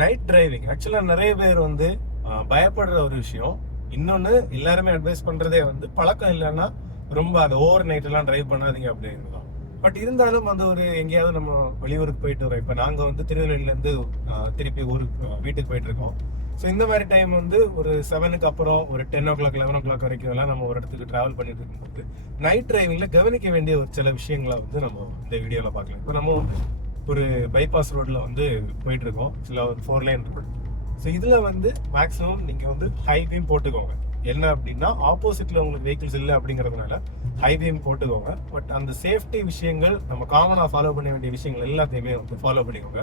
Night driving ஆக்சுவலாக நிறைய பேர் வந்து பயப்படுற ஒரு விஷயம். இன்னொன்று எல்லாருமே அட்வைஸ் பண்ணுறதே வந்து பழக்கம் இல்லைன்னா ரொம்ப அந்த ஓவர் நைட் எல்லாம் டிரைவ் பண்ணாதீங்க அப்படின்னு தான். பட் இருந்தாலும் வந்து ஒரு எங்கேயாவது நம்ம வெளியூருக்கு போயிட்டு வரோம். இப்போ நாங்கள் வந்து திருநெல்வேலியிலேருந்து திருப்பி ஊருக்கு வீட்டுக்கு போயிட்டு இருக்கோம். ஸோ இந்த மாதிரி டைம் வந்து ஒரு 7க்கு அப்புறம் ஒரு 10 o'clock 11 o'clock வரைக்கும் எல்லாம் நம்ம ஒரு இடத்துக்கு டிராவல் பண்ணிட்டு இருக்கும்போது நைட் டிரைவிங்ல கவனிக்க வேண்டிய ஒரு சில விஷயங்களை வந்து நம்ம இந்த வீடியோவில் பார்க்கலாம். இப்போ நம்ம ஒரு பைபாஸ் ரோட்ல வந்து போயிட்டு இருக்கோம். சில ஒரு 4 lane ரோடு. ஸோ இதுல வந்து மேக்ஸிமம் நீங்க வந்து ஹை பீம் போட்டுக்கோங்க. என்ன அப்படின்னா ஆப்போசிட்ல உங்களுக்கு வெஹிக்கிள்ஸ் இல்லை அப்படிங்கறதுனால ஹை பீம் போட்டுக்கோங்க. பட் அந்த சேஃப்டி விஷயங்கள் நம்ம காமனா ஃபாலோ பண்ண வேண்டிய விஷயங்கள் எல்லாத்தையுமே வந்து ஃபாலோ பண்ணிக்கோங்க.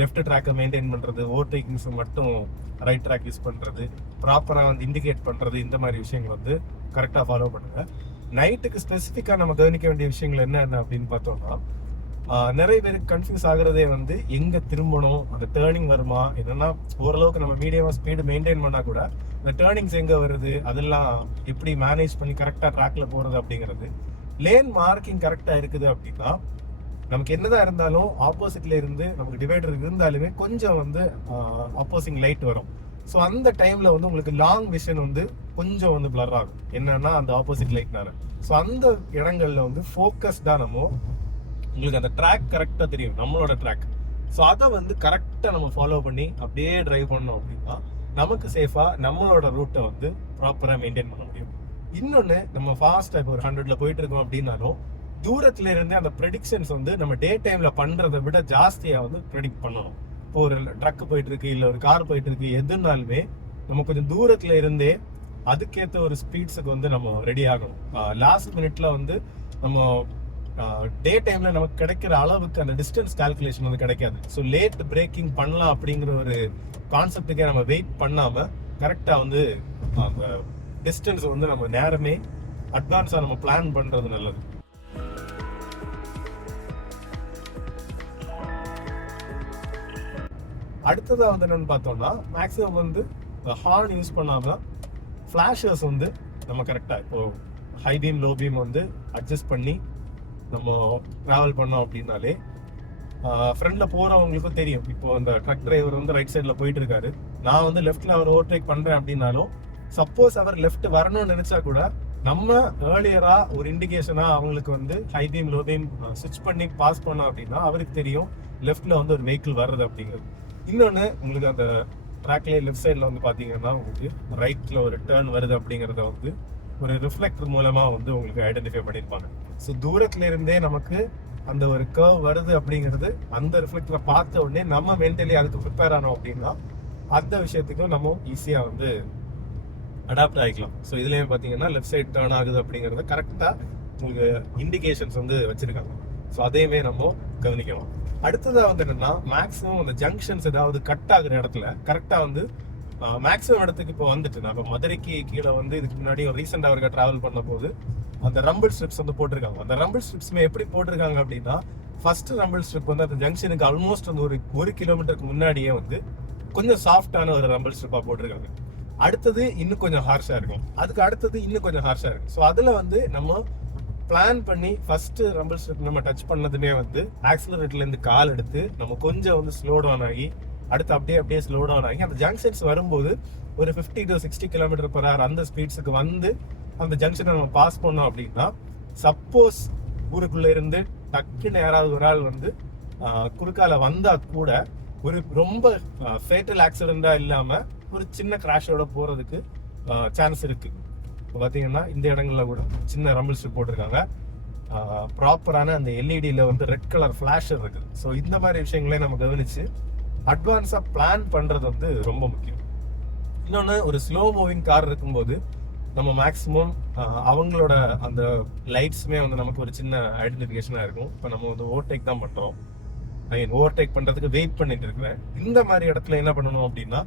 லெஃப்ட் ட்ராக்கை மெயின்டைன் பண்றது, ஓவர்டேக்கிங்ஸ் மட்டும் ரைட் ட்ராக் யூஸ் பண்றது, ப்ராப்பரா வந்து இண்டிகேட் பண்றது, இந்த மாதிரி விஷயங்கள் வந்து கரெக்டா ஃபாலோ பண்ணுங்க. நைட்டுக்கு ஸ்பெசிஃபிக்கா நம்ம கவனிக்க வேண்டிய விஷயங்கள் என்ன அப்படின்னு பார்த்தோம்னா, நிறைய பேருக்கு கன்ஃபியூஸ் ஆகுறதே வந்து எங்க திரும்பணும், அந்த டேர்னிங் வருமா, என்னன்னா ஓரளவுக்கு நம்ம மீடியமா ஸ்பீடு மெயின்டைன் பண்ணா கூட இந்த டேர்னிங்ஸ் எங்க வருது, அதெல்லாம் எப்படி மேனேஜ் பண்ணி கரெக்டா ட்ராக்ல போறது அப்படிங்கிறது. லேன் மார்க்கிங் கரெக்டா இருக்குது அப்படின்னா நமக்கு என்னதான் இருந்தாலும் ஆப்போசிட்ல இருந்து நமக்கு டிவைடர் இருந்தாலுமே கொஞ்சம் வந்து ஆப்போசிங் லைட் வரும். ஸோ அந்த டைம்ல வந்து உங்களுக்கு லாங் விஷன் வந்து கொஞ்சம் வந்து பிளர் ஆகும். என்னன்னா அந்த ஆப்போசிட் லைட்னால. ஸோ அந்த இடங்கள்ல வந்து ஃபோக்கஸ்டா நம்ம உங்களுக்கு அந்த ட்ராக் கரெக்டா தெரியும், நம்மளோட ட்ராக். ஸோ அதை வந்து கரெக்டா நம்ம ஃபாலோ பண்ணி அப்படியே டிரைவ் பண்ணோம் அப்படின்னா நமக்கு சேஃபா நம்மளோட ரூட்டை வந்து ப்ராப்பரா மெயின்டைன் பண்ண முடியும். இன்னொன்னு, நம்ம ஃபாஸ்டா இப்போ ஒரு 100ல போயிட்டு இருக்கோம் அப்படின்னாலும் தூரத்துல இருந்து அந்த ப்ரெடிக்ஷன்ஸ் வந்து நம்ம டே டைம்ல பண்றதை விட ஜாஸ்தியா வந்து ப்ரெடிக்ட் பண்ணணும். இப்போ ஒரு ட்ரக் போயிட்டு இருக்கு, இல்ல ஒரு கார் போயிட்டு இருக்கு, எதுனாலுமே நம்ம கொஞ்சம் தூரத்துல இருந்தே அதுக்கேற்ற ஒரு ஸ்பீட்ஸுக்கு வந்து நம்ம ரெடி ஆகணும். லாஸ்ட் மினிட்ல வந்து நம்ம டே டைம்ல நமக்கு கிடைக்கிற அளவுக்கு அந்த டிஸ்டன்ஸ் கால்குலேஷன் வந்து கிடைக்காது. ஸோ லேட் பிரேக்கிங் பண்ணலாம் அப்படிங்கிற ஒரு கான்செப்டுக்கே நம்ம வெயிட் பண்ணாம கரெக்டா வந்து அந்த டிஸ்டன்ஸ் வந்து நம்ம நேரமே அட்வான்ஸா நம்ம பிளான் பண்றது நல்லது. அடுத்ததா வந்து என்னன்னு பார்த்தோம்னா, மேக்ஸிமம் வந்து ஹார்ன் யூஸ் பண்ணாம ஃபிளாஷர்ஸ் வந்து நம்ம கரெக்டா இப்போ ஹை பீம் லோ பீம் வந்து அட்ஜஸ்ட் பண்ணி நம்ம டிராவல் பண்ணோம் அப்படின்னாலே ஃப்ரண்ட்ல போறவங்களுக்கும் தெரியும். இப்போ அந்த ட்ரக் டிரைவர் வந்து ரைட் சைட்ல போயிட்டு இருக்காரு, நான் வந்து லெஃப்ட்ல அவர் ஓவர்டேக் பண்றேன் அப்படின்னாலும் சப்போஸ் அவர் லெஃப்ட் வரணும்னு நினைச்சா கூட நம்ம ஏர்லியரா ஒரு இண்டிகேஷனா அவங்களுக்கு வந்து ஹை பீம் லோ பீம் ஸ்விட்ச் பண்ணி பாஸ் பண்ணோம் அப்படின்னா அவருக்கு தெரியும் லெஃப்ட்ல வந்து ஒரு வெஹிக்கிள் வர்றது அப்படிங்கிறது. இன்னொன்னு, உங்களுக்கு அந்த ட்ராக்லேயே லெஃப்ட் சைட்ல வந்து பாத்தீங்கன்னா உங்களுக்கு ரைட்ல ஒரு டேர்ன் வருது அப்படிங்கறத வந்து ஒரு ரிஃப்ளெக்டர் மூலமா வந்து உங்களுக்கு ஐடென்டிஃபை பண்ணிருப்பாங்க. ஸோ தூரத்துல இருந்தே நமக்கு அந்த ஒரு கர்வ் வருது அப்படிங்கிறது அந்த ரிஃப்ளெக்டரை பார்த்த உடனே நம்ம மென்டலி அதுக்கு ப்ரிப்பேர் ஆனோம் அப்படின்னா அந்த விஷயத்துக்கும் நம்ம ஈஸியா வந்து அடாப்ட் ஆகிக்கலாம். ஸோ இதுலயும் பாத்தீங்கன்னா லெஃப்ட் சைட் டேர்ன் ஆகுது அப்படிங்கறத கரெக்டா உங்களுக்கு இண்டிகேஷன்ஸ் வந்து வச்சிருக்காங்க. ஸோ அதையுமே நம்ம கவனிக்கலாம். அடுத்ததா வந்து என்னன்னா, மேக்ஸிமம் அந்த ஜங்ஷன்ஸ் ஏதாவது கட் ஆகுற இடத்துல கரெக்டா வந்து மேக்ஸிமம் இடத்துக்கு இப்போ வந்துட்டு நான் இப்போ மதுரைக்கு கீழே வந்து இதுக்கு முன்னாடி ஒரு ரீசெண்டா அவருக்கு டிராவல் பண்ண போது அந்த ரம்பிள் ஸ்ட்ரிப்ஸ் வந்து போட்டிருக்காங்க. அந்த ரம்பிள் ஸ்ட்ரிப்ஸ்மே எப்படி போட்டிருக்காங்க அப்படின்னா, ஃபர்ஸ்ட் ரம்பிள் ஸ்ட்ரிப் வந்து அந்த ஜங்ஷனுக்கு ஆல்மோஸ்ட் வந்து ஒரு கிலோமீட்டருக்கு முன்னாடியே வந்து கொஞ்சம் சாஃப்டான ஒரு ரம்பிள் ஸ்ட்ரிப்பா போட்டிருக்காங்க. அடுத்தது இன்னும் கொஞ்சம் ஹார்ஷா இருக்கும், அதுக்கு அடுத்தது இன்னும் கொஞ்சம் ஹார்ஷா இருக்கும். ஸோ அதுல வந்து நம்ம பிளான் பண்ணி ஃபர்ஸ்ட் ரம்பிள் ஸ்ட்ரிப் நம்ம டச் பண்ணதுமே வந்து ஆக்சிலரேட்டர்ல இருந்து கால் எடுத்து நம்ம கொஞ்சம் வந்து ஸ்லோ டவுன் ஆகி அடுத்து அப்படியே ஸ்லோ டவுன் ஆகி அந்த ஜங்ஷன்ஸ் வரும்போது ஒரு 50 to 60 km/h அந்த ஸ்பீட்ஸுக்கு வந்து அந்த ஜங்ஷனை நம்ம பாஸ் பண்ணோம் அப்படின்னா, சப்போஸ் ஊருக்குள்ள இருந்து டக்குன்னு யாராவது ஒரு ஆள் வந்து குறுக்கால வந்தா கூட ஒரு ரொம்ப ஃபேட்டல் ஆக்சிடென்டா இல்லாம ஒரு சின்ன கிராஷோட போறதுக்கு சான்ஸ் இருக்கு. இப்போ பார்த்தீங்கன்னா இந்த இடங்கள்ல கூட சின்ன ரம்பிள் ஸ்ட்ரிப் போட்டிருக்காங்க. ப்ராப்பரான அந்த எல்இடியில் வந்து ரெட் கலர் ஃபிளாஷர் இருக்குது. ஸோ இந்த மாதிரி விஷயங்களையும் நம்ம கவனிச்சு அட்வான்ஸாக பிளான் பண்ணுறது வந்து ரொம்ப முக்கியம். இன்னொன்று, ஒரு ஸ்லோ மூவிங் கார் இருக்கும்போது நம்ம மேக்ஸிமம் அவங்களோட அந்த லைட்ஸுமே வந்து நமக்கு ஒரு சின்ன ஐடென்டிஃபிகேஷனாக இருக்கும். இப்போ நம்ம வந்து ஓவர்டேக் தான் பண்ணுறோம், ஓவர்டேக் பண்ணுறதுக்கு வெயிட் பண்ணிட்டு இருக்கிறேன். இந்த மாதிரி இடத்துல என்ன பண்ணணும் அப்படின்னா,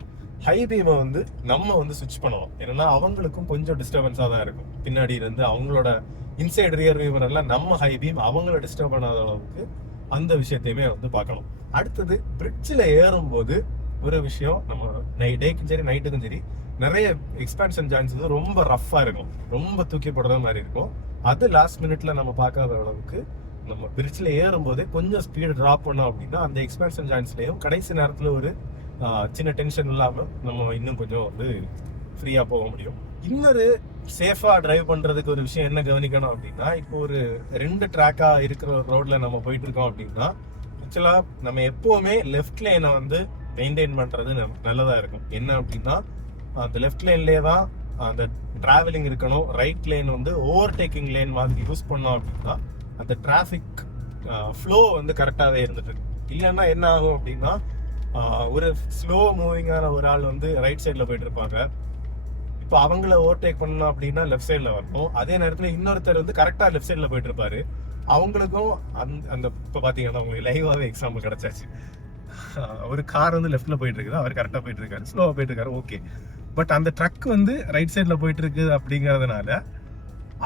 ஹை பீமை வந்து நம்ம வந்து ஸ்விட்ச் பண்ணணும். ஏன்னா அவங்களுக்கும் கொஞ்சம் டிஸ்டர்பன்ஸாக தான் இருக்கும். பின்னாடி இருந்து அவங்களோட இன்சைட் ரியர் வியூ எல்லாம் நம்ம ஹை பீம் அவங்கள டிஸ்டர்ப் பண்ணாத அளவுக்கு அந்த விஷயத்தையுமே வந்து பார்க்கணும். அடுத்தது, பிரிட்ஜில் ஏறும்போது ஒரு விஷயம், நம்ம டேக்கும் சரி நைட்டுக்கும் சரி நிறைய எக்ஸ்பான்ஷன் ஜாயின்ஸ் வந்து ரொம்ப ரஃபா இருக்கும், ரொம்ப தூக்கி போடுற மாதிரி இருக்கும். அது லாஸ்ட் மினிட்ல நம்ம பார்க்காத அளவுக்கு நம்ம பிரிட்ஜில் ஏறும்போதே கொஞ்சம் ஸ்பீடு ட்ராப் பண்ணோம் அப்படின்னா அந்த எக்ஸ்பான்ஷன் ஜாயின்ஸ்லயும் கடைசி நேரத்தில் ஒரு சின்ன டென்ஷன் இல்லாமல் நம்ம இன்னும் கொஞ்சம் வந்து ஃப்ரீயாக போக முடியும். இன்னொரு சேஃபாக டிரைவ் பண்ணுறதுக்கு ஒரு விஷயம் என்ன கவனிக்கணும் அப்படின்னா, இப்போ ஒரு 2 ட்ராக்காக இருக்கிற ஒரு ரோட்டில் நம்ம போயிட்டு இருக்கோம் அப்படின்னா, ஆக்சுவலாக நம்ம எப்போவுமே லெஃப்ட் லேனை வந்து மெயின்டைன் பண்ணுறது நல்லதாக இருக்கும். என்ன அப்படின்னா, அந்த லெஃப்ட் லேன்லேயே தான் அந்த டிராவலிங் இருக்கணும். ரைட் லேன் வந்து ஓவர்டேக்கிங் லேன் மாதிரி யூஸ் பண்ணோம் அப்படின்னா அந்த டிராஃபிக் ஃப்ளோ வந்து கரெக்டாகவே இருந்துட்டு இருக்கு. இல்லைன்னா என்ன ஆகும் அப்படின்னா, ஒரு ஸ்லோ மூவிங்கான ஒரு ஆள் வந்து ரைட் சைடில் போயிட்டு இருப்பாங்க. இப்போ அவங்கள ஓவர்டேக் பண்ணணும் அப்படின்னா லெஃப்ட் சைடில் வரணும். அதே நேரத்தில் இன்னொருத்தர் வந்து கரெக்டாக லெஃப்ட் சைடில் போயிட்டு இருப்பாரு. அவங்களுக்கும் அந்த இப்போ பார்த்தீங்கன்னா உங்களுக்கு லைவாகவே எக்ஸாம்பிள் கிடைச்சாச்சு. ஒரு கார் வந்து லெஃப்ட்ல போயிட்டு இருக்குது, அவர் கரெக்டாக போயிட்டு இருக்காரு, ஸ்லோவாக போயிட்டு இருக்காரு, ஓகே. பட் அந்த ட்ரக் வந்து ரைட் சைடில் போயிட்டு இருக்குது அப்படிங்கிறதுனால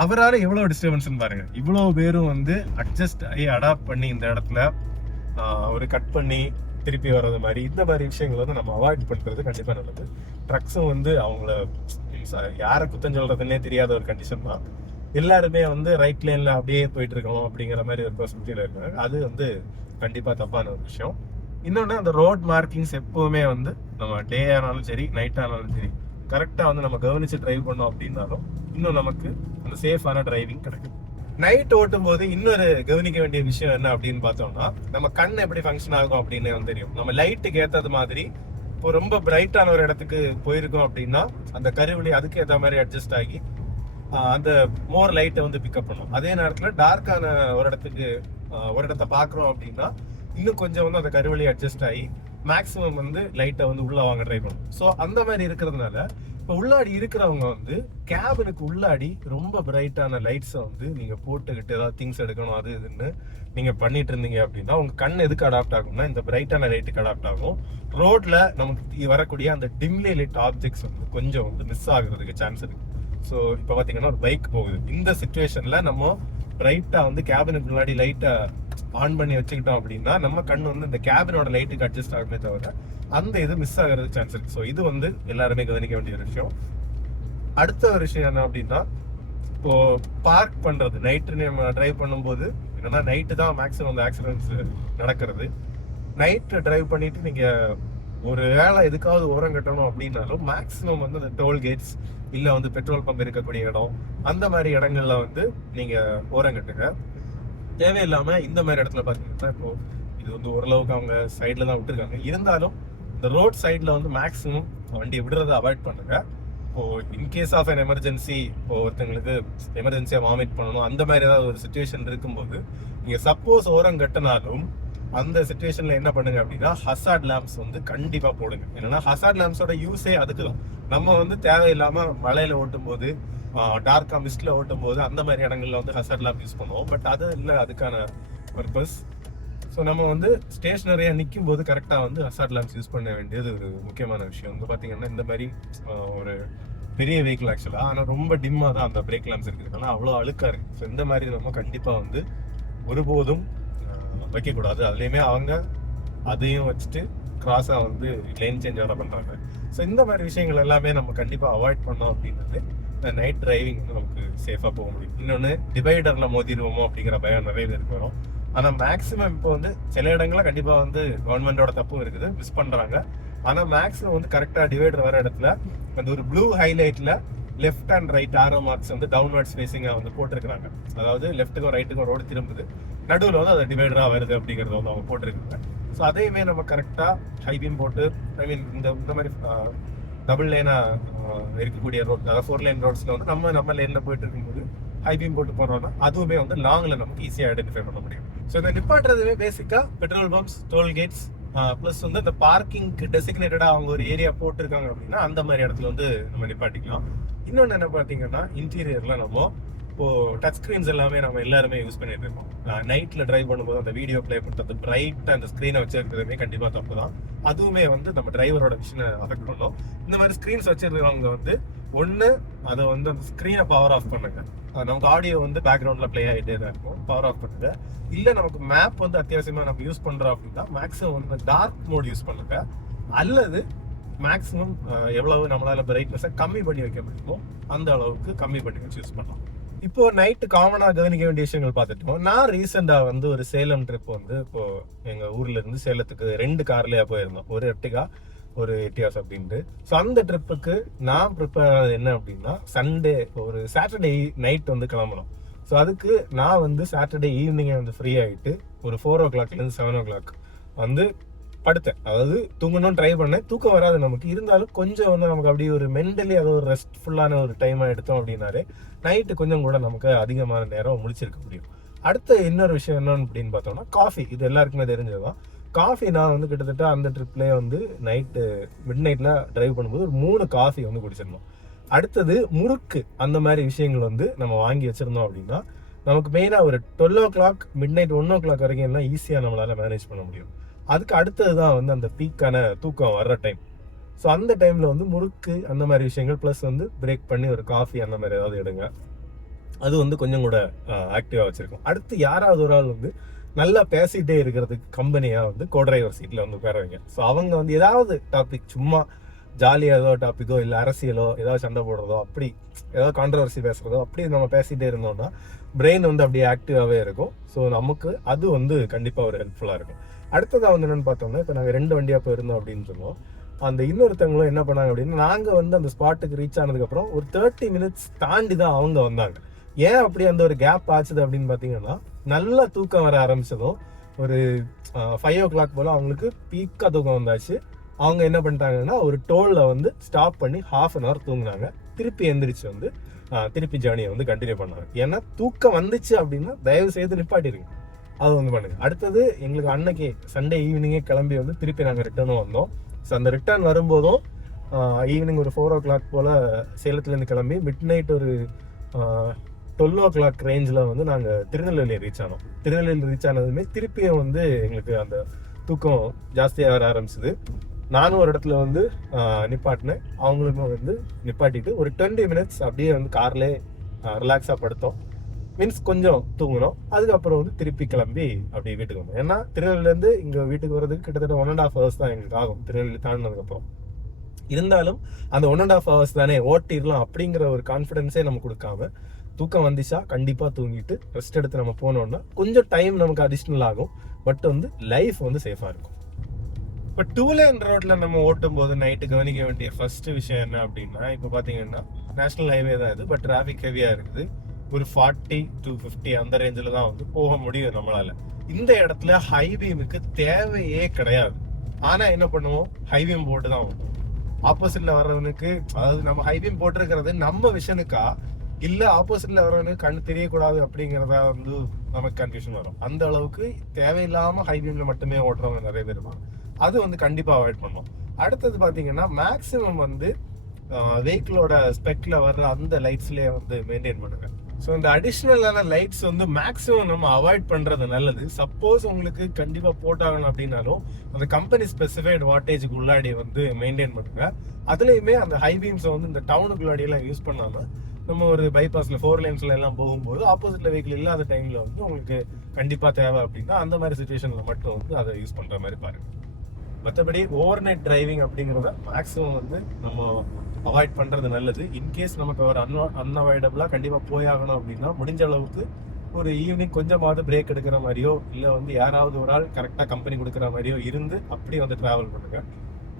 அவரால் எவ்வளோ டிஸ்டர்பன்ஸ்ன்னு பாருங்க. இவ்வளோ பேரும் வந்து அட்ஜஸ்ட் ஆகி அடாப்ட் பண்ணி இந்த இடத்துல ஒரு கட் பண்ணி திருப்பி வர்றது மாதிரி இந்த மாதிரி விஷயங்களை வந்து நம்ம அவாய்ட் பண்ணுறது கண்டிப்பாக நல்லது. ட்ரக்ஸும் வந்து அவங்கள யாரை குத்தம் சொல்றதுன்னே தெரியாத ஒரு கண்டிஷன் தான். எல்லாருமே வந்து ரைட் லேனில் அப்படியே போயிட்டு இருக்கணும் அப்படிங்கிற மாதிரி ஒரு பெர்ஸ்பெக்டிவ்ல இருக்காங்க. அது வந்து கண்டிப்பாக தப்பான ஒரு விஷயம். இன்னொன்று, அந்த ரோட் மார்க்கிங்ஸ் எப்போவுமே வந்து நம்ம டே ஆனாலும் சரி நைட் ஆனாலும் சரி கரெக்டாக வந்து நம்ம கவனிச்சு டிரைவ் பண்ணோம் அப்படின்னாலும் இன்னும் நமக்கு அந்த சேஃபான டிரைவிங் கிடைக்கும். நைட் ஓட்டும் போது இன்னொரு கவனிக்க வேண்டிய விஷயம் என்ன அப்படின்னு பார்த்தோம்னா, நம்ம கண் எப்படி ஃபங்க்ஷன் ஆகும் அப்படின்னு வந்து தெரியும். நம்ம லைட்டுக்கு ஏற்றது மாதிரி இப்போ ரொம்ப பிரைட்டான ஒரு இடத்துக்கு போயிருக்கோம் அப்படின்னா அந்த கருவிழி அதுக்கு ஏற்ற மாதிரி அட்ஜஸ்ட் ஆகி அந்த மோர் லைட்டை வந்து பிக்கப் பண்ணும். அதே நேரத்தில் டார்க்கான ஒரு இடத்த பார்க்குறோம் அப்படின்னா இன்னும் கொஞ்சம் வந்து அந்த கருவழி அட்ஜஸ்ட் ஆகி மேக்ஸிமம் வந்து லைட்டை வந்து உள்ள வாங்க ட்ரை பண்ணும். ஸோ அந்த மாதிரி இருக்கிறதுனால இப்போ உள்ளாடி இருக்கிறவங்க வந்து கேபினுக்கு உள்ளாடி ரொம்ப பிரைட்டான லைட்ஸை வந்து நீங்கள் போட்டுக்கிட்டு ஏதாவது திங்ஸ் எடுக்கணும் அது இதுன்னு நீங்கள் பண்ணிட்டு இருந்தீங்க அப்படின்னா உங்க கண் எதுக்கு அடாப்ட் ஆகும்னா இந்த பிரைட்டான லைட்டுக்கு அடாப்ட் ஆகும். ரோட்ல நமக்கு வரக்கூடிய அந்த டிம்லி லைட் ஆப்ஜெக்ட்ஸ் வந்து கொஞ்சம் வந்து மிஸ் ஆகுறதுக்கு சான்ஸ் இருக்கு. ஸோ இப்போ பார்த்தீங்கன்னா ஒரு பைக் போகுது, இந்த சுச்சுவேஷன்ல நம்ம பிரைட்டா வந்து கேபினுக்கு முன்னாடி லைட்டை ஆன் பண்ணி வச்சுக்கிட்டோம் அப்படின்னா நம்ம கண் வந்து இந்த கேபினோட லைட்டுக்கு அட்ஜஸ்ட் ஆகுமே தவிர அந்த இது மிஸ் ஆகிறது சான்ஸ் இருக்கு. ஸோ இது வந்து எல்லாருமே கவனிக்க வேண்டிய ஒரு விஷயம். அடுத்த ஒரு விஷயம் என்ன அப்படின்னா, இப்போ பார்க் பண்றது நைட்டு நம்ம டிரைவ் பண்ணும்போது என்னன்னா நைட்டு தான் மேக்ஸிமம் அந்த ஆக்சிடென்ட்ஸ் நடக்கிறது. நைட்டு டிரைவ் பண்ணிட்டு நீங்க ஒரு வேளை எதுக்காவது ஓரம் கட்டணும் அப்படின்னாலும் மேக்ஸிமம் வந்து அந்த டோல்கேட்ஸ் இல்லை வந்து பெட்ரோல் பம்ப் இருக்கக்கூடிய இடம் அந்த மாதிரி இடங்கள்ல வந்து நீங்க ஓரம் கட்டுங்க. தேவையில்லாம இந்த மாதிரி இடத்துல பாத்தீங்கன்னா இப்போ இது வந்து ஓரளவுக்கு அவங்க சைட்ல தான் விட்டுருக்காங்க, இருந்தாலும் இந்த ரோட் சைட்ல வந்து மேக்ஸிமம் வண்டியை விடுறதை அவாய்ட் பண்ணுங்க. இப்போ இன்கேஸ் ஆஃப் அன் எமர்ஜென்சி, இப்போ ஒருத்தங்களுக்கு எமர்ஜென்சியா வாமிட் பண்ணணும் அந்த மாதிரி ஏதாவது ஒரு சுச்சுவேஷன் இருக்கும்போது நீங்க சப்போஸ் ஓரம் கட்டினாலும் அந்த சுச்சுவேஷன்ல என்ன பண்ணுங்க அப்படின்னா ஹசார்ட் லேம்ப்ஸ் வந்து கண்டிப்பா போடுங்க. என்னன்னா ஹசார்ட் லேம்ப்ஸோட யூஸே அதுக்கு தான். நம்ம வந்து தேவையில்லாம மழையில ஓட்டும் போது டார்க்கா மிஸ்ட்ல ஓட்டும் போது அந்த மாதிரி இடங்கள்ல வந்து ஹசார்ட் லேம்ப் யூஸ் பண்ணுவோம். பட் அது இல்லை அதுக்கான பர்பஸ். ஸோ நம்ம வந்து ஸ்டேஷனரியா நிற்கும் போது கரெக்டா வந்து ஹசார்ட் லேம்ப்ஸ் யூஸ் பண்ண வேண்டியது ஒரு முக்கியமான விஷயம். வந்து பாத்தீங்கன்னா இந்த மாதிரி ஒரு பெரிய வெஹிக்கிள் ஆக்சுவலா ஆனால் ரொம்ப டிம்மா தான் அந்த பிரேக் லேம்ப்ஸ் இருக்குதுனால அவ்வளோ அழுக்கா இருக்கு. ஸோ இந்த மாதிரி நம்ம கண்டிப்பா வந்து ஒருபோதும் வைக்கக்கூடாது. அதுலேயுமே அவங்க அதையும் வச்சுட்டு கிராஸா வந்து லேன் சேஞ்ச் வர பண்றாங்க. ஸோ இந்த மாதிரி விஷயங்கள் எல்லாமே நம்ம கண்டிப்பா அவாய்ட் பண்ணோம் அப்படின்றது நைட் டிரைவிங் வந்து நமக்கு சேஃபா போக முடியும். இன்னொன்று, டிவைடர்ல மோதிடுவோமோ அப்படிங்கிற பயம் நிறைய பேருக்கு வரும். ஆனா மேக்ஸிமம் இப்போ வந்து சில இடங்கள்ல கண்டிப்பா வந்து கவர்மெண்டோட தப்பும் இருக்குது, மிஸ் பண்றாங்க. ஆனா மேக்ஸிமம் வந்து கரெக்டா டிவைடர் வர இடத்துல அந்த ஒரு ப்ளூ ஹைலைட்ல left and right arrow marks வந்து டவுன்வர்ட்ஸ் ஃபேஸிங்கா வந்து போட்டிருக்காங்க. அதாவது லெஃப்ட்டுக்கும் ரைட்டுக்கும் ரோடு திரும்புது, நடுவில் வந்து அது டிவைடரா வருது அப்படிங்கறத வந்து அவங்க போட்டிருக்காங்க. ஸோ அதையுமே நம்ம கரெக்டா ஹைபீம் போட்டு இந்த மாதிரி டபுள் லேனா இருக்கக்கூடிய ரோட், அதாவது 4 லேன் ரோட்ஸ்ல வந்து நம்ம லேன்ல போயிட்டு இருக்கும்போது ஹைபீம் போட்டு போறோம்னா அதுவுமே வந்து லாங்ல நமக்கு ஈஸியா ஐடென்டிஃபை பண்ண முடியும். ஸோ இந்த நிப்பாட்டுறதுமே பேசிக்கா பெட்ரோல் பம்ப்ஸ், டோல்கேட்ஸ் பிளஸ் வந்து இந்த பார்க்கிங்க்கு டெசிக்னேட்டடா அவங்க ஒரு ஏரியா போட்டிருக்காங்க அப்படின்னா அந்த மாதிரி இடத்துல வந்து நம்ம நிப்பாட்டிக்கலாம். இன்னொன்று என்ன பார்த்தீங்கன்னா, இன்டீரியர்ல நம்ம இப்போ டச் ஸ்கிரீன்ஸ் எல்லாமே நம்ம எல்லாருமே யூஸ் பண்ணிட்டு இருக்கோம். நைட்ல டிரைவ் பண்ணும்போது அந்த வீடியோ பிளே பண்ணுறது பிரைட்டா அந்த ஸ்கிரீனை வச்சிருக்கிறதுமே கண்டிப்பா தப்பு தான். அதுவுமே வந்து நம்ம டிரைவரோட விஷயம் அஃபெக்ட் பண்ணோம். இந்த மாதிரி ஸ்கிரீன்ஸ் வச்சிருக்கிறவங்க வந்து ஒன்று அதை வந்து அந்த ஸ்கிரீனை பவர் ஆஃப் பண்ணுங்க. நமக்கு ஆடியோ வந்து பேக்ரவுண்ட்ல பிளே ஆகிட்டே தான் இருக்கும், பவர் ஆஃப் பண்ணுங்க. இல்லை நமக்கு மேப் வந்து அத்தியாவசியமா நம்ம யூஸ் பண்றோம் அப்படின்னா மேக்ஸிமம் வந்து டார்க் மோட் யூஸ் பண்ணுங்க. அல்லது மேக்ஸிமம் எவ்வளவு நம்மளால பிரைட்னஸை கம்மி பண்ணி வைக்க முடியுமோ அந்த அளவுக்கு கம்மி பண்ணி வச்சு யூஸ் பண்ணலாம். இப்போ நைட்டு காமனா கவனிக்க வேண்டிய விஷயங்கள் பார்த்துட்டோம். நான் ரீசெண்டா வந்து ஒரு சேலம் ட்ரிப் வந்து இப்போ எங்க ஊர்ல இருந்து சேலத்துக்கு 2 கார்லயா போயிருந்தோம். ஒரு எர்டிகா, ஒரு 8 hours அப்படின்ட்டு. ஸோ அந்த ட்ரிப்புக்கு நான் ப்ரிப்பேர் ஆனது என்ன அப்படின்னா, சண்டே ஒரு சாட்டர்டே நைட் வந்து கிளம்பணும். ஸோ அதுக்கு நான் வந்து சாட்டர்டே ஈவினிங்கை வந்து ஃப்ரீ ஆகிட்டு ஒரு 4 o'clockலேருந்து 7 o'clock வந்து படுத்தேன். அதாவது தூங்கணும்னு ட்ரை பண்ணேன், தூக்கம் வராது நமக்கு. இருந்தாலும் கொஞ்சம் வந்து நமக்கு அப்படியே ஒரு மென்டலி அது ஒரு ரெஸ்ட்ஃபுல்லான ஒரு டைமாக எடுத்தோம் அப்படின்னாலே நைட்டு கொஞ்சம் கூட நமக்கு அதிகமான நேரம் முழிச்சிருக்க முடியும். அடுத்த இன்னொரு விஷயம் என்னன்னு அப்படின்னு பார்த்தோம்னா காஃபி. இது எல்லாருக்குமே தெரிஞ்சதுதான். காஃபி நான் வந்து கிட்டத்தட்ட அந்த ட்ரிப்லேயே வந்து நைட்டு மிட் நைட்டில் ட்ரைவ் பண்ணும்போது ஒரு 3 காஃபி வந்து குடிச்சிடணும். அடுத்தது முறுக்கு, அந்த மாதிரி விஷயங்கள் வந்து நம்ம வாங்கி வச்சிருந்தோம் அப்படின்னா நமக்கு மெயினாக ஒரு 12 o'clock மிட் நைட் 1 o'clock வரைக்கும் எல்லாம் ஈஸியாக நம்மளால மேனேஜ் பண்ண முடியும். அதுக்கு அடுத்தது தான் வந்து அந்த பீக்கான தூக்கம் வர்ற டைம். ஸோ அந்த டைமில் வந்து முறுக்கு அந்த மாதிரி விஷயங்கள் ப்ளஸ் வந்து பிரேக் பண்ணி ஒரு காஃபி அந்த மாதிரி ஏதாவது எடுங்க. அது வந்து கொஞ்சம் கூட ஆக்டிவாக வச்சுருக்கோம். அடுத்து யாராவது ஒரு ஆள் வந்து நல்லா பேசிகிட்டே இருக்கிறதுக்கு கம்பெனியாக வந்து கோ-டிரைவர் சீட்டில் வந்து உட்காருவாங்க. ஸோ அவங்க வந்து ஏதாவது டாபிக் சும்மா ஜாலியாக ஏதோ டாப்பிக்கோ இல்லை அரசியலோ ஏதாவது சண்டை போடுறதோ அப்படி ஏதாவது கான்ட்ரவர்சி பேசுகிறதோ அப்படி நம்ம பேசிகிட்டே இருந்தோம்னா பிரெயின் வந்து அப்படியே ஆக்டிவாகவே இருக்கும். ஸோ நமக்கு அது வந்து கண்டிப்பாக ஒரு ஹெல்ப்ஃபுல்லாக இருக்கும். அடுத்ததாக வந்து என்னென்னு பார்த்தோம்னா, இப்போ நாங்கள் 2 வண்டியாக போயிருந்தோம் அப்படின்னு சொன்னோம். அந்த இன்னொருத்தவங்களும் என்ன பண்ணாங்க அப்படின்னா, நாங்கள் வந்து அந்த ஸ்பாட்டுக்கு ரீச் ஆனதுக்கப்புறம் ஒரு 30 minutes தாண்டி தான் அவங்க வந்தாங்க. ஏன் அப்படி அந்த ஒரு கேப் ஆச்சுது அப்படின்னு பார்த்தீங்கன்னா, நல்லா தூக்கம் வர ஆரம்பிச்சதும் ஒரு 5 o'clock போல் அவங்களுக்கு பீக்காக தூக்கம் வந்தாச்சு. அவங்க என்ன பண்ணிட்டாங்கன்னா ஒரு டோலில் வந்து ஸ்டாப் பண்ணி 1/2 an hour தூங்கினாங்க. திருப்பி எந்திரிச்சு வந்து திருப்பி ஜேர்னியை வந்து கண்டினியூ பண்ணாங்க. ஏன்னா தூக்கம் வந்துச்சு அப்படின்னா தயவு செய்து நிப்பாட்டிருங்க, அது வந்து பண்ணுங்க. அடுத்தது எங்களுக்கு அன்னைக்கு சண்டே ஈவினிங்கே கிளம்பி வந்து திருப்பி நாங்கள் ரிட்டர்னும் வந்தோம். ஸோ அந்த ரிட்டர்ன் வரும்போதும் ஈவினிங் ஒரு 4 o'clock போல் சேலத்துலேருந்து கிளம்பி மிட் நைட் ஒரு 12 o'clock ரேஞ்சில் வந்து நாங்கள் திருநெல்வேலி ரீச் ஆனோம். திருநெல்வேலி ரீச் ஆனதுமே திருப்பியும் வந்து எங்களுக்கு அந்த தூக்கம் ஜாஸ்தியாக வர ஆரம்பிச்சுது. நானும் ஒரு இடத்துல வந்து நிப்பாட்டினேன், அவங்களுக்கும் வந்து நிப்பாட்டிட்டு ஒரு 20 minutes அப்படியே வந்து கார்லேயே ரிலாக்ஸாக படுத்தோம். மீன்ஸ் கொஞ்சம் தூங்கணும். அதுக்கப்புறம் வந்து திருப்பி கிளம்பி அப்படியே வீட்டுக்கு வந்தோம். ஏன்னா திருநெல்வேலியிலேருந்து இங்கே வீட்டுக்கு வர்றதுக்கு கிட்டத்தட்ட 1.5 hours தான் எங்களுக்கு ஆகும் திருநெல்வேலி தாண்டினதுக்கப்புறம். இருந்தாலும் அந்த 1.5 hours தானே ஓட்டிடலாம் அப்படிங்கிற ஒரு கான்ஃபிடென்ஸே நம்ம கொடுக்காம தூக்கம் வந்துச்சா கண்டிப்பாக தூங்கிட்டு ரெஸ்ட் எடுத்து நம்ம போனோம்னா கொஞ்சம் டைம் நமக்கு அடிஷ்னல் ஆகும். பட் வந்து லைஃப் வந்து சேஃபாக இருக்கும். இப்போ 2-lane ரோட்டில் நம்ம ஓட்டும் போது நைட்டு கவனிக்க வேண்டிய ஃபர்ஸ்ட் விஷயம் என்ன அப்படின்னா, இப்போ பார்த்தீங்கன்னா நேஷனல் ஹைவே தான் இது, பட் டிராஃபிக் ஹெவியாக இருக்குது. ஒரு 40 to 50 அந்த ரேஞ்சில் தான் வந்து போக முடியும் நம்மளால. இந்த இடத்துல ஹைபீமுக்கு தேவையே கிடையாது. ஆனால் என்ன பண்ணுவோம், ஹைபீம் போட்டு தான் ஓட்டுவோம். ஆப்போசிட்ல வர்றவனுக்கு, அதாவது நம்ம ஹைபீம் போட்டிருக்கிறது நம்ம விஷனுக்கா இல்லை ஆப்போசிட்ல வர்றவனுக்கு கண்ணு தெரியக்கூடாது அப்படிங்கிறதா வந்து நமக்கு கன்ஃபியூஷன் வரும். அந்த அளவுக்கு தேவையில்லாமல் ஹைபீம்ல மட்டுமே ஓட்டுறவங்க நிறைய பேர் இருப்பாங்க. அது வந்து கண்டிப்பாக அவாய்ட் பண்ணும். அடுத்தது பார்த்தீங்கன்னா மேக்ஸிமம் வந்து வெஹிக்கிளோட ஸ்பெக்ல வர்ற அந்த லைட்ஸ்லேயே வந்து மெயின்டைன் பண்ணுங்க. ஸோ இந்த அடிஷ்னலான லைட்ஸ் வந்து மேக்ஸிமம் நம்ம அவாய்ட் பண்ணுறது நல்லது. சப்போஸ் உங்களுக்கு கண்டிப்பாக போட்டாகணும் அப்படின்னாலும் அந்த கம்பெனி ஸ்பெசிஃபைடு வாட்டேஜுக்கு உள்ளாடி வந்து மெயின்டைன் பண்ணுங்க. அதுலேயுமே அந்த ஹைபீம்ஸை வந்து இந்த டவுனுக்குள்ளாடியெல்லாம் யூஸ் பண்ணாமல் நம்ம ஒரு பைபாஸில் 4 lanesல எல்லாம் போகும்போது ஆப்போசிட்ல வெஹிக்கிள் இல்லாத டைமில் வந்து உங்களுக்கு கண்டிப்பாக தேவை அப்படின்னா அந்த மாதிரி சுச்சுவேஷனில் மட்டும் வந்து அதை யூஸ் பண்ணுற மாதிரி பாருங்க. மற்றபடி ஓவர் நைட் டிரைவிங் அப்படிங்கிறத மேக்ஸிமம் வந்து நம்ம அவாய்ட் பண்ணுறது நல்லது. இன்கேஸ் நமக்கு ஒரு அன்அவாய்டபுளாக கண்டிப்பாக போயாகணும் அப்படின்னா முடிஞ்ச அளவுக்கு ஒரு ஈவினிங் கொஞ்சமாவது பிரேக் எடுக்கிற மாதிரியோ இல்லை வந்து யாராவது ஒரு ஆள் கரெக்டாக கம்பெனி கொடுக்குற மாதிரியோ இருந்து அப்படி வந்து ட்ராவல் பண்ணுங்க.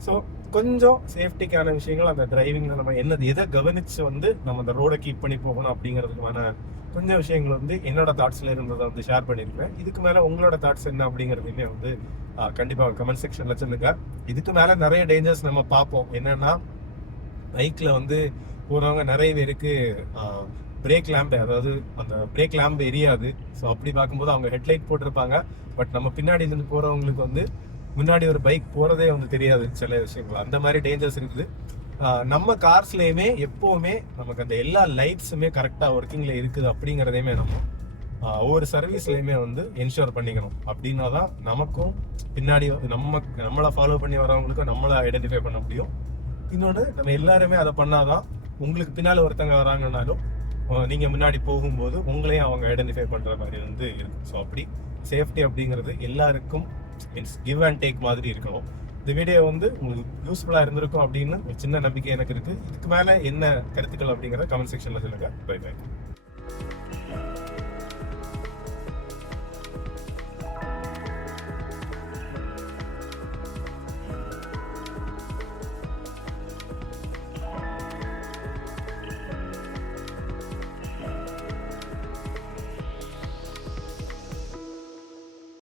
ஸோ கொஞ்சம் சேஃப்டிக்கான விஷயங்கள் அந்த டிரைவிங்ல நம்ம எதை கவனிச்சு வந்து நம்ம அந்த ரோடை கீப் பண்ணி போகணும் அப்படிங்கிறதுக்கான கொஞ்சம் விஷயங்கள் வந்து என்னோட தாட்ஸ்ல இருந்ததை வந்து ஷேர் பண்ணியிருக்கேன். இதுக்கு மேலே உங்களோட தாட்ஸ் என்ன அப்படிங்கிறதையுமே வந்து கண்டிப்பாக கமெண்ட் செக்ஷன்ல சொல்லுங்க. இதுக்கு மேலே நிறைய டேஞ்சர்ஸ் நம்ம பார்ப்போம். என்னன்னா பைக்கில் வந்து போகிறவங்க நிறைய பேருக்கு பிரேக் லேம்பு, அதாவது அந்த பிரேக் லேம்பு எரியாது. ஸோ அப்படி பார்க்கும்போது அவங்க ஹெட்லைட் போட்டிருப்பாங்க, பட் நம்ம பின்னாடி இருந்து போகிறவங்களுக்கு வந்து முன்னாடி ஒரு பைக் போகிறதே வந்து தெரியாது சில விஷயங்கள். அந்த மாதிரி டேஞ்சர்ஸ் இருக்குது. நம்ம கார்ஸ்லேயுமே எப்போவுமே நமக்கு அந்த எல்லா லைட்ஸுமே கரெக்டாக ஒர்க்கிங்கில் இருக்குது அப்படிங்கிறதையுமே நம்ம ஒவ்வொரு சர்வீஸ்லையுமே வந்து என்ஷூர் பண்ணிக்கணும். அப்படின்னா தான் நமக்கும் பின்னாடி நம்மளை ஃபாலோ பண்ணி வரவங்களுக்கும் நம்மளை ஐடென்டிஃபை பண்ண முடியும். இன்னொன்று, நம்ம எல்லாருமே அதை பண்ணாதான் உங்களுக்கு பின்னால் ஒருத்தங்க வராங்கன்னாலும் நீங்கள் முன்னாடி போகும்போது உங்களையும் அவங்க ஐடென்டிஃபை பண்ணுற மாதிரி வந்து இருக்கும். ஸோ அப்படி சேஃப்டி அப்படிங்கிறது எல்லாருக்கும் மீன்ஸ் கிவ் அண்ட் டேக் மாதிரி இருக்கணும். இந்த வீடியோ வந்து உங்களுக்கு யூஸ்ஃபுல்லாக இருந்திருக்கும் அப்படின்னு ஒரு சின்ன நம்பிக்கை எனக்கு இருக்குது. இதுக்கு மேலே என்ன கருத்துக்கள் அப்படிங்கிறத கமெண்ட் செக்ஷனில் சொல்லுங்கள். Bye by.